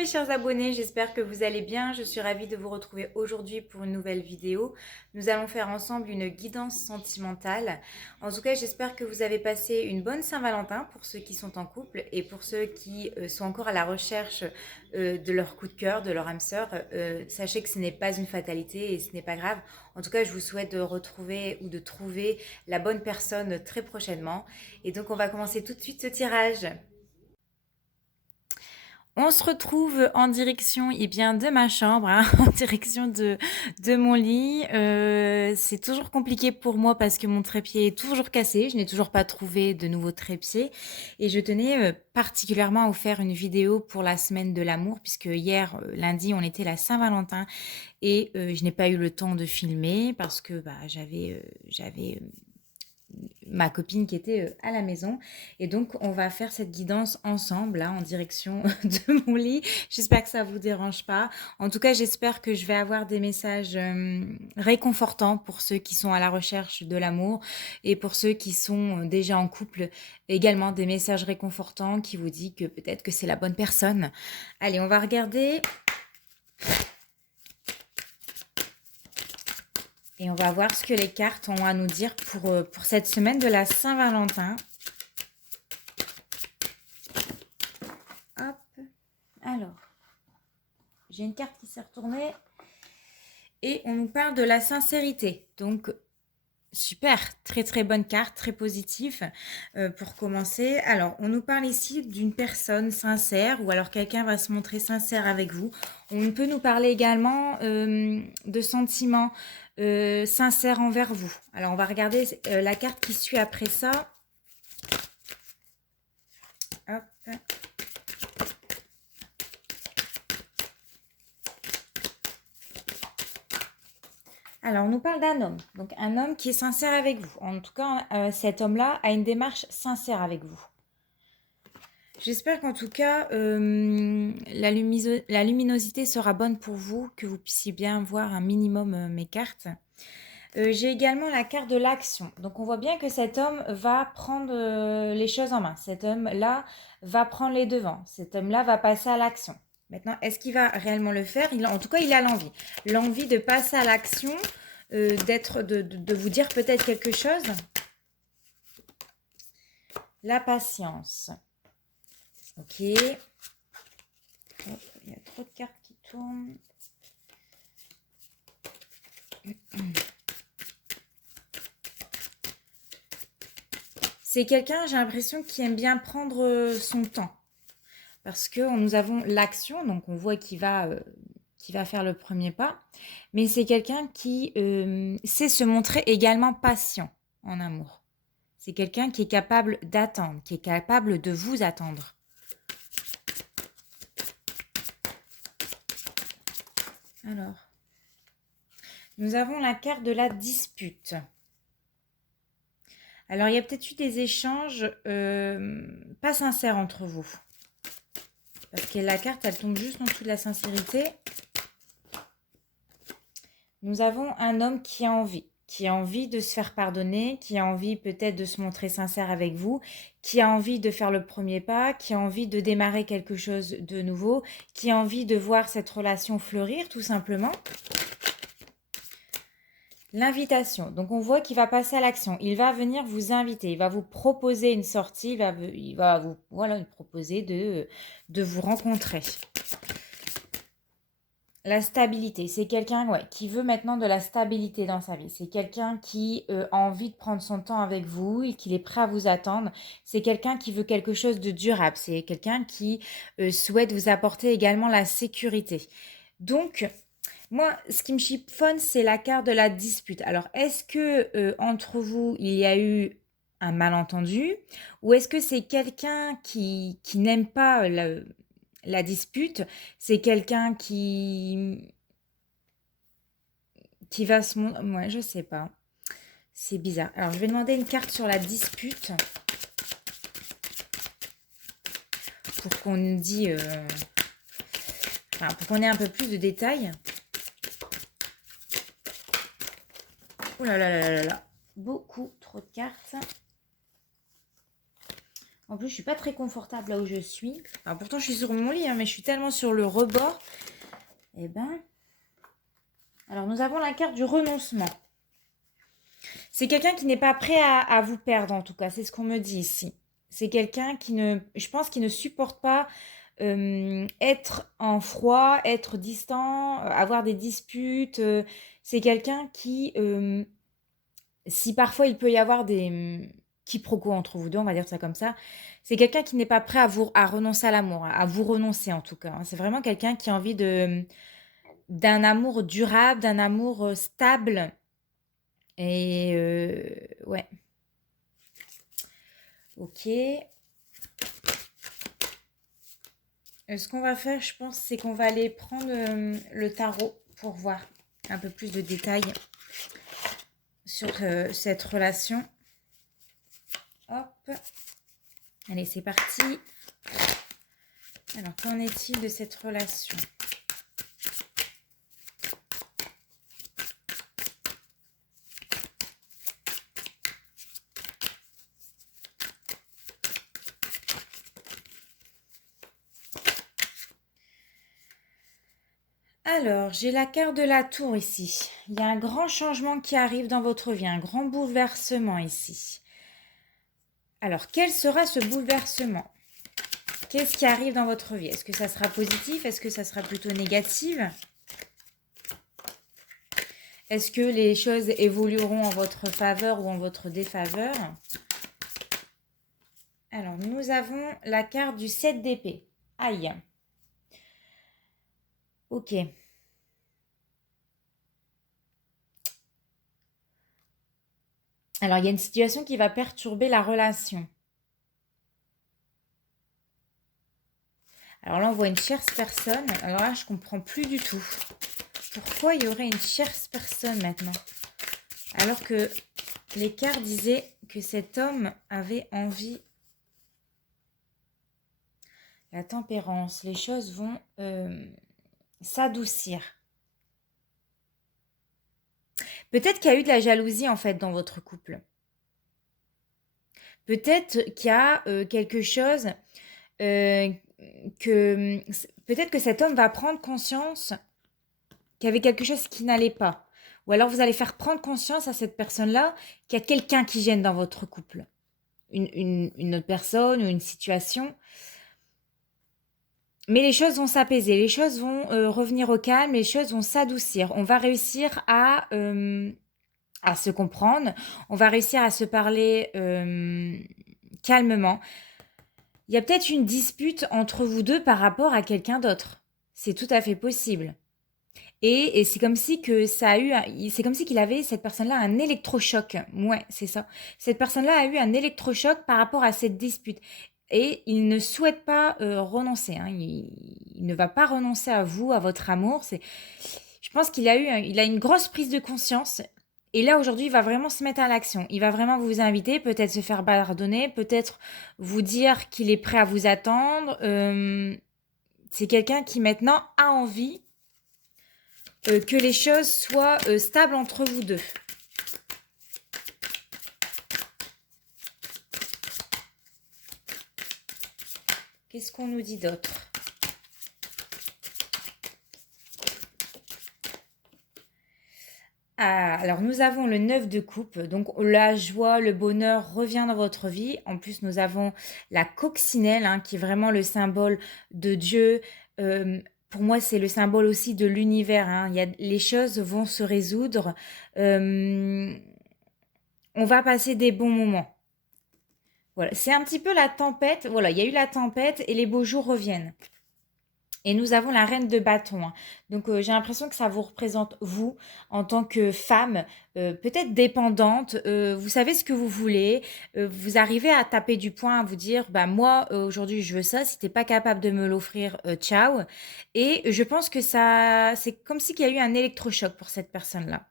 mes chers abonnés, j'espère que vous allez bien. Je suis ravie de vous retrouver aujourd'hui pour une nouvelle vidéo. Nous allons faire ensemble une guidance sentimentale. En tout cas, j'espère que vous avez passé une bonne Saint-Valentin pour ceux qui sont en couple et pour ceux qui sont encore à la recherche de leur coup de cœur, de leur âme sœur. Sachez que ce n'est pas une fatalité et ce n'est pas grave. En tout cas, je vous souhaite de retrouver ou de trouver la bonne personne très prochainement. Et donc, on va commencer tout de suite ce tirage. On se retrouve en direction de ma chambre, hein, en direction de mon lit. C'est toujours compliqué pour moi parce que mon trépied est toujours cassé. Je n'ai toujours pas trouvé de nouveau trépied. Et je tenais particulièrement à vous faire une vidéo pour la semaine de l'amour, puisque hier, lundi, on était la Saint-Valentin. Et je n'ai pas eu le temps de filmer parce que j'avais ma copine qui était à la maison. Et donc, on va faire cette guidance ensemble, là, en direction de mon lit. J'espère que ça ne vous dérange pas. En tout cas, j'espère que je vais avoir des messages réconfortants pour ceux qui sont à la recherche de l'amour et pour ceux qui sont déjà en couple. Également, des messages réconfortants qui vous disent que peut-être que c'est la bonne personne. Allez, on va regarder. Et on va voir ce que les cartes ont à nous dire pour cette semaine de la Saint-Valentin. Hop. Alors, j'ai une carte qui s'est retournée. Et on nous parle de la sincérité. Donc, super, très très bonne carte, très positif pour commencer. Alors, on nous parle ici d'une personne sincère ou alors quelqu'un va se montrer sincère avec vous. On peut nous parler également de sentiments sincères envers vous. Alors, on va regarder la carte qui suit après ça. Hop. Alors, on nous parle d'un homme. Donc, un homme qui est sincère avec vous. En tout cas, cet homme-là a une démarche sincère avec vous. J'espère qu'en tout cas, la luminosité sera bonne pour vous, que vous puissiez bien voir un minimum mes cartes. J'ai également la carte de l'action. Donc, on voit bien que cet homme va prendre les choses en main. Cet homme-là va prendre les devants. Cet homme-là va passer à l'action. Maintenant, est-ce qu'il va réellement le faire? En tout cas, il a l'envie. L'envie de passer à l'action, de vous dire peut-être quelque chose. La patience. Ok. Hop, il y a trop de cartes qui tournent. C'est quelqu'un, j'ai l'impression, qui aime bien prendre son temps. Parce que nous avons l'action, donc on voit qu'il va faire le premier pas. Mais c'est quelqu'un qui sait se montrer également patient en amour. C'est quelqu'un qui est capable d'attendre, qui est capable de vous attendre. Alors, nous avons la carte de la dispute. Alors, il y a peut-être eu des échanges pas sincères entre vous. Parce que la carte, elle tombe juste en dessous de la sincérité. Nous avons un homme qui a envie de se faire pardonner, qui a envie peut-être de se montrer sincère avec vous, qui a envie de faire le premier pas, qui a envie de démarrer quelque chose de nouveau, qui a envie de voir cette relation fleurir tout simplement. L'invitation. Donc, on voit qu'il va passer à l'action. Il va venir vous inviter. Il va vous proposer une sortie. Il va vous proposer de vous rencontrer. La stabilité. C'est quelqu'un qui veut maintenant de la stabilité dans sa vie. C'est quelqu'un qui a envie de prendre son temps avec vous et qu'il est prêt à vous attendre. C'est quelqu'un qui veut quelque chose de durable. C'est quelqu'un qui souhaite vous apporter également la sécurité. Donc, moi, ce qui me chiffonne, c'est la carte de la dispute. Alors, est-ce que entre vous, il y a eu un malentendu ou est-ce que c'est quelqu'un qui n'aime pas la dispute? C'est quelqu'un qui va se montrer... Moi, je sais pas. C'est bizarre. Alors, je vais demander une carte sur la dispute pour qu'on nous dise... pour qu'on ait un peu plus de détails. Oh là là là là là. Beaucoup trop de cartes. En plus, je suis pas très confortable là où je suis. Alors, pourtant, je suis sur mon lit, hein, mais je suis tellement sur le rebord. Eh ben... Alors, nous avons la carte du renoncement. C'est quelqu'un qui n'est pas prêt à vous perdre, en tout cas. C'est ce qu'on me dit ici. C'est quelqu'un qui ne... Je pense qui ne supporte pas être en froid, être distant, avoir des disputes. C'est quelqu'un qui... si parfois il peut y avoir des quiproquos entre vous deux, on va dire ça comme ça, c'est quelqu'un qui n'est pas prêt à renoncer à l'amour, à vous renoncer en tout cas, hein. C'est vraiment quelqu'un qui a envie d'un amour durable, d'un amour stable. Et ouais, ok. Ce qu'on va faire, je pense, c'est qu'on va aller prendre le tarot pour voir un peu plus de détails sur cette relation. Hop. Allez, c'est parti. Alors, qu'en est-il de cette relation? Alors, j'ai la carte de la tour ici. Il y a un grand changement qui arrive dans votre vie, un grand bouleversement ici. Alors, quel sera ce bouleversement? Qu'est-ce qui arrive dans votre vie? Est-ce que ça sera positif? Est-ce que ça sera plutôt négatif? Est-ce que les choses évolueront en votre faveur ou en votre défaveur? Alors, nous avons la carte du 7 d'épée. Aïe. Ok. Alors, il y a une situation qui va perturber la relation. Alors là, on voit une tierce personne. Alors là, je comprends plus du tout. Pourquoi il y aurait une tierce personne maintenant? Alors que les cartes disaient que cet homme avait envie. La tempérance, les choses vont s'adoucir. Peut-être qu'il y a eu de la jalousie en fait dans votre couple. Peut-être qu'il y a quelque chose que... Peut-être que cet homme va prendre conscience qu'il y avait quelque chose qui n'allait pas. Ou alors vous allez faire prendre conscience à cette personne-là qu'il y a quelqu'un qui gêne dans votre couple. Une autre personne ou une situation. Mais les choses vont s'apaiser, les choses vont revenir au calme, les choses vont s'adoucir. On va réussir à se comprendre, on va réussir à se parler calmement. Il y a peut-être une dispute entre vous deux par rapport à quelqu'un d'autre. C'est tout à fait possible. Et c'est comme si que ça a eu, c'est comme si qu'il avait cette personne-là un électrochoc. Ouais, c'est ça. Cette personne-là a eu un électrochoc par rapport à cette dispute. Et il ne souhaite pas renoncer, hein. Il ne va pas renoncer à vous, à votre amour. Je pense il a une grosse prise de conscience. Et là, aujourd'hui, il va vraiment se mettre à l'action. Il va vraiment vous inviter, peut-être se faire pardonner, peut-être vous dire qu'il est prêt à vous attendre. C'est quelqu'un qui maintenant a envie que les choses soient stables entre vous deux. Qu'est-ce qu'on nous dit d'autre? Ah, alors nous avons le 9 de coupe, donc la joie, le bonheur revient dans votre vie. En plus, nous avons la coccinelle, hein, qui est vraiment le symbole de Dieu. Pour moi, c'est le symbole aussi de l'univers, hein. Les choses vont se résoudre. On va passer des bons moments. Voilà, c'est un petit peu la tempête. Voilà, il y a eu la tempête et les beaux jours reviennent. Et nous avons la reine de bâton, hein. Donc j'ai l'impression que ça vous représente vous en tant que femme, peut-être dépendante. Vous savez ce que vous voulez. Vous arrivez à taper du poing, à vous dire, bah moi aujourd'hui je veux ça. Si t'es pas capable de me l'offrir, ciao. Et je pense que ça, c'est comme si qu'il y a eu un électrochoc pour cette personne-là.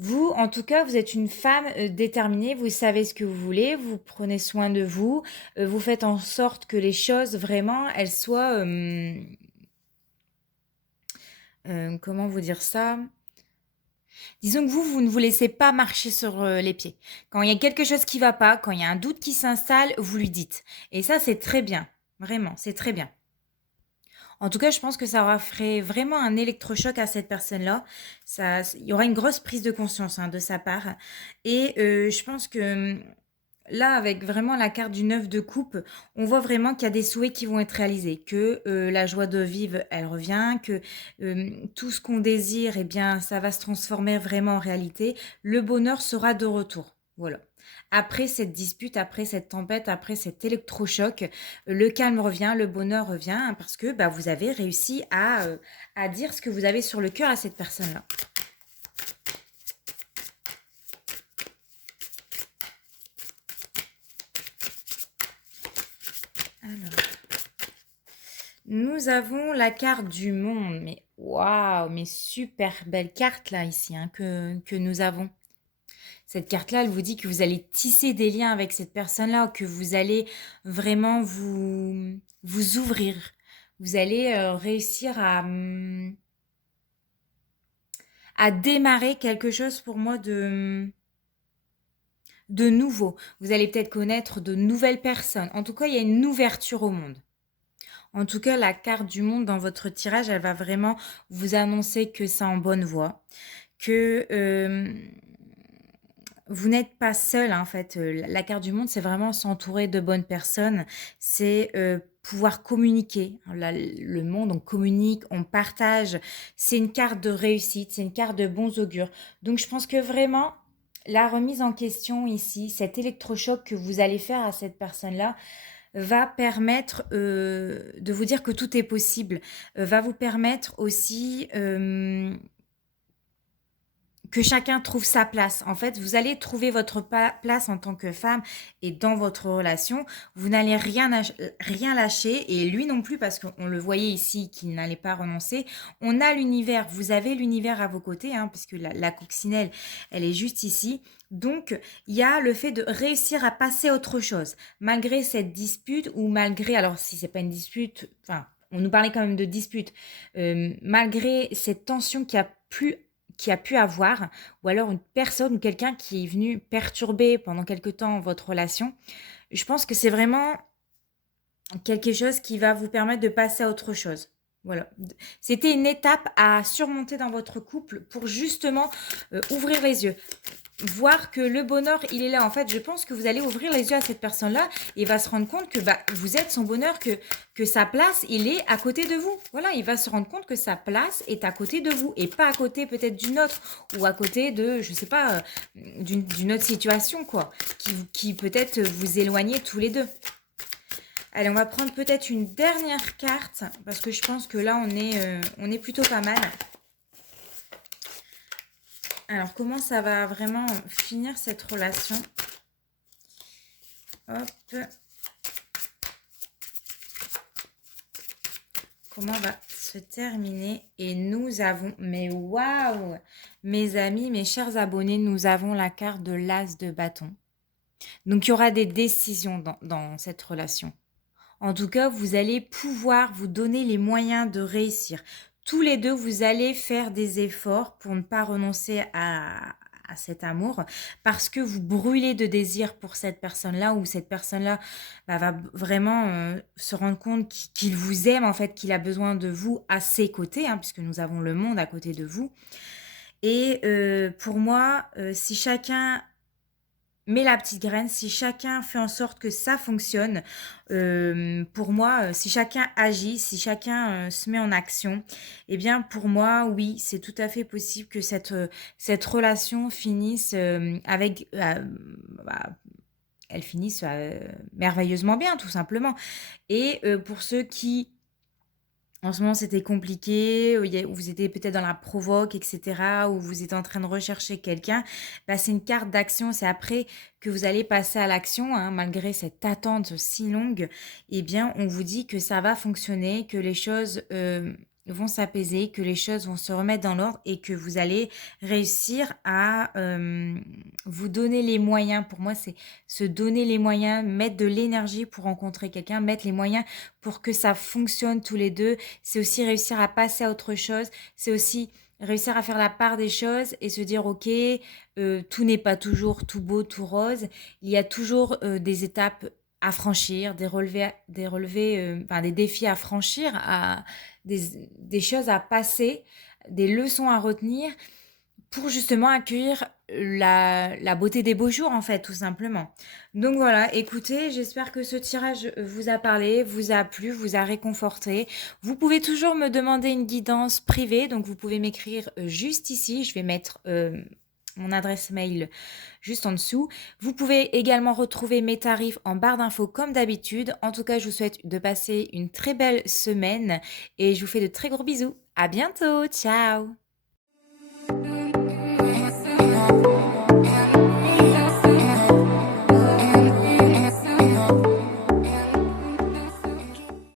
Vous, en tout cas, vous êtes une femme déterminée, vous savez ce que vous voulez, vous prenez soin de vous, vous faites en sorte que les choses, vraiment, elles soient... comment vous dire ça? Disons que vous ne vous laissez pas marcher sur les pieds. Quand il y a quelque chose qui va pas, quand il y a un doute qui s'installe, vous lui dites. Et ça, c'est très bien. Vraiment, c'est très bien. En tout cas, je pense que ça aura fait vraiment un électrochoc à cette personne-là. Il y aura une grosse prise de conscience hein, de sa part. Et je pense que là, avec vraiment la carte du 9 de coupe, on voit vraiment qu'il y a des souhaits qui vont être réalisés, que la joie de vivre, elle revient, que tout ce qu'on désire, eh bien, ça va se transformer vraiment en réalité. Le bonheur sera de retour. Voilà. Après cette dispute, après cette tempête, après cet électrochoc, le calme revient, le bonheur revient, hein, parce que bah, vous avez réussi à dire ce que vous avez sur le cœur à cette personne-là. Alors. Nous avons la carte du monde, mais waouh, mais super belle carte là ici hein, que nous avons. Cette carte-là, elle vous dit que vous allez tisser des liens avec cette personne-là, que vous allez vraiment vous ouvrir. Vous allez réussir à démarrer quelque chose pour moi de nouveau. Vous allez peut-être connaître de nouvelles personnes. En tout cas, il y a une ouverture au monde. En tout cas, la carte du monde dans votre tirage, elle va vraiment vous annoncer que c'est en bonne voie, que vous n'êtes pas seul hein, en fait. La carte du monde, c'est vraiment s'entourer de bonnes personnes, c'est pouvoir communiquer. Le monde, on communique, on partage. C'est une carte de réussite, c'est une carte de bons augures. Donc, je pense que vraiment, la remise en question ici, cet électrochoc que vous allez faire à cette personne-là, va permettre de vous dire que tout est possible, va vous permettre aussi que chacun trouve sa place. En fait, vous allez trouver votre place en tant que femme et dans votre relation. Vous n'allez rien lâcher et lui non plus parce qu'on le voyait ici qu'il n'allait pas renoncer. On a l'univers, vous avez l'univers à vos côtés hein, parce que la coccinelle, elle est juste ici. Donc, il y a le fait de réussir à passer à autre chose. Malgré cette dispute ou malgré, alors si c'est pas une dispute, enfin, on nous parlait quand même de dispute, malgré cette tension qui a pu avoir, ou alors une personne ou quelqu'un qui est venu perturber pendant quelque temps votre relation, je pense que c'est vraiment quelque chose qui va vous permettre de passer à autre chose. Voilà. C'était une étape à surmonter dans votre couple pour justement ouvrir les yeux, voir que le bonheur, il est là. En fait, je pense que vous allez ouvrir les yeux à cette personne-là et il va se rendre compte que bah, vous êtes son bonheur, que sa place, il est à côté de vous. Voilà, il va se rendre compte que sa place est à côté de vous et pas à côté peut-être d'une autre ou à côté de, je sais pas, d'une autre situation, quoi, qui peut-être vous éloignez tous les deux. Allez, on va prendre peut-être une dernière carte parce que je pense que là, on est plutôt pas mal. Alors, comment ça va vraiment finir cette relation? Hop. Comment va se terminer? Et nous avons, mais waouh! Mes amis, mes chers abonnés, nous avons la carte de l'As de bâton. Donc, il y aura des décisions dans cette relation. En tout cas, vous allez pouvoir vous donner les moyens de réussir. Tous les deux, vous allez faire des efforts pour ne pas renoncer à cet amour parce que vous brûlez de désir pour cette personne-là ou cette personne-là bah, va vraiment se rendre compte qu'il vous aime, en fait, qu'il a besoin de vous à ses côtés, hein, puisque nous avons le monde à côté de vous. Et pour moi, si chacun met la petite graine, si chacun fait en sorte que ça fonctionne, pour moi, si chacun agit, si chacun se met en action, eh bien pour moi, oui, c'est tout à fait possible que cette relation finisse avec... bah, elle finisse merveilleusement bien, tout simplement. Et pour ceux qui en ce moment, c'était compliqué, où vous étiez peut-être dans la provoque, etc., où vous êtes en train de rechercher quelqu'un, bah, c'est une carte d'action. C'est après que vous allez passer à l'action, hein, malgré cette attente si longue. Eh bien, on vous dit que ça va fonctionner, que les choses vont s'apaiser, que les choses vont se remettre dans l'ordre et que vous allez réussir à vous donner les moyens. Pour moi, c'est se donner les moyens, mettre de l'énergie pour rencontrer quelqu'un, mettre les moyens pour que ça fonctionne tous les deux. C'est aussi réussir à passer à autre chose. C'est aussi réussir à faire la part des choses et se dire, OK, tout n'est pas toujours tout beau, tout rose. Il y a toujours des étapes à franchir, enfin, des défis à franchir, des choses à passer, des leçons à retenir pour justement accueillir la beauté des beaux jours, en fait, tout simplement. Donc voilà, écoutez, j'espère que ce tirage vous a parlé, vous a plu, vous a réconforté. Vous pouvez toujours me demander une guidance privée, donc vous pouvez m'écrire juste ici. Je vais mettre mon adresse mail juste en dessous. Vous pouvez également retrouver mes tarifs en barre d'infos comme d'habitude. En tout cas, je vous souhaite de passer une très belle semaine et je vous fais de très gros bisous. À bientôt, ciao!